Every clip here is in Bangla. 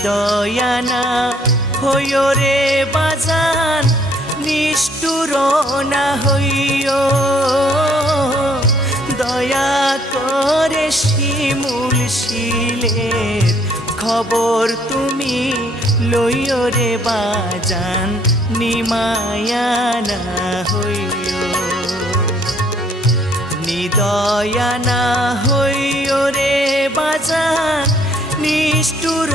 নিদয়ানা হইও রে বাজান নিষ্ঠুর না হইও দয়া করে শিমুল শিলের খবর তুমি লইও রে বাজান নিমায়ানা হইও নিদয়ানা হইও রে বাজান নিষ্ঠুর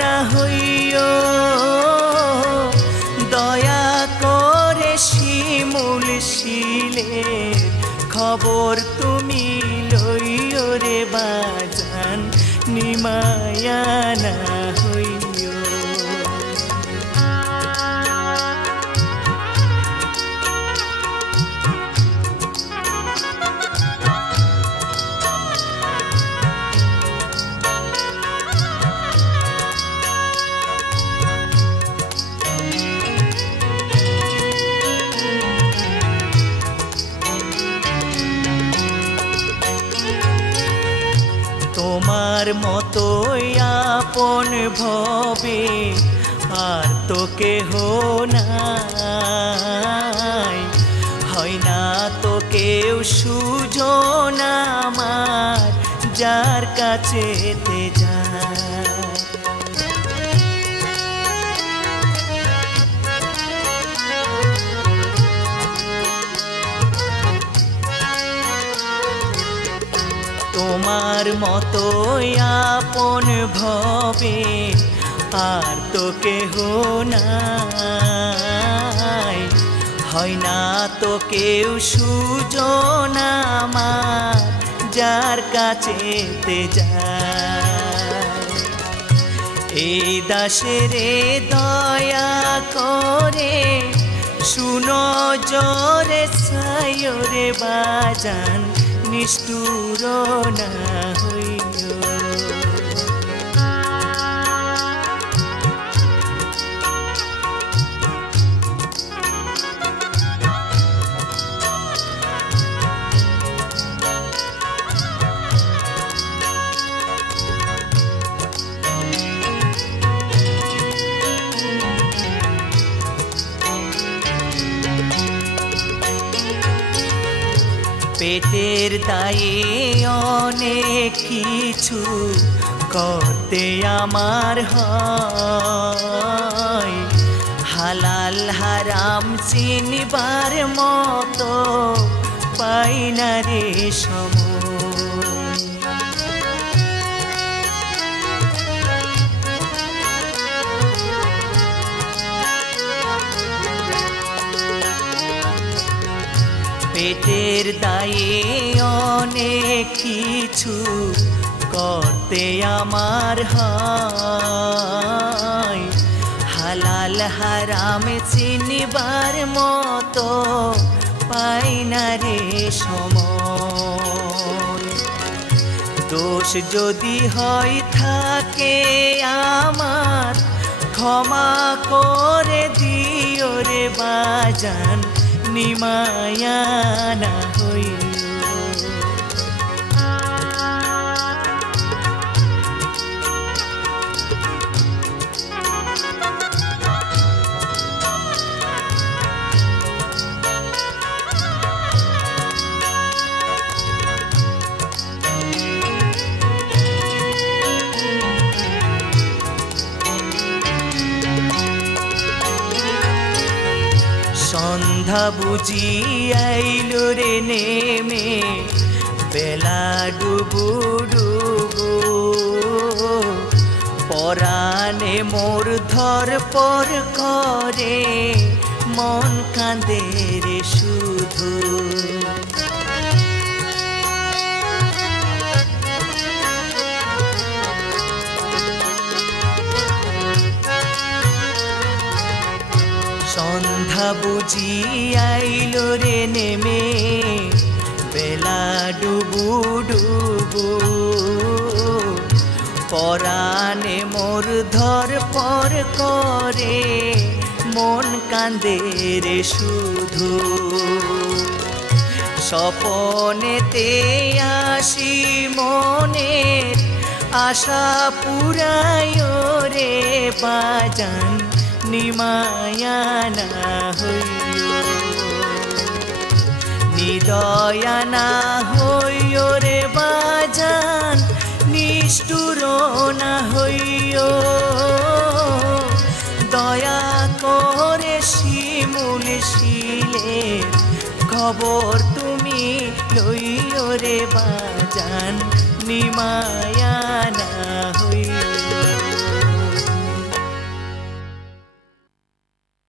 না হইও দয়া করে শিমুল শিলের খবর তুমি লইও রে বাজান নিমায়ানা হইও তোমার মতোই আপন ভবে আর তো কেহ নাই হয় না তো কেউ সুজন আমার যার কাছেতে যায় তোমার মতোই আপন ভবে আর তো কেহ নাই হয় না তো কেউ সুজন আমার যার কাছেতে যায় এই দাসেরে দয়া করে শুনো জোরে ছাইও রে বাজান নিষ্ঠুর না হইও পেটের দায়ে অনেক কিছু করতে আমার হয় হালাল হারাম চিনবার মতো পাই না রে সময় পেটের দায়ে অনেক কিছু করতে আমার হয় হালাল হারাম চিনবার মতো পাই না রে সময় দোষ যদি হয় থাকে আমার ক্ষমা করে দিও রে বাজান নিমায়ানা হইও সন্ধ্যা বুঝি আইলো রে নেমে বেলা ডুবু ডুবু পরাণে মোর ধরপর করে মন কাঁদে রে শুধু সন্ধ্যা বুঝি আইলো রে নেমে বেলা ডুবু ডুবু পরাণে মোর ধরপর করে মন কাঁদে রে শুধু স্বপনেতে আসি মনের আশা পুরায়ো রে বাজান নিমায়া না হইও নিদয়া না হইও রে বাজান নিষ্ঠুর না হইও দয়া করে শিমুল শিলের খবর তুমি লইও রে বাজান নিমায়া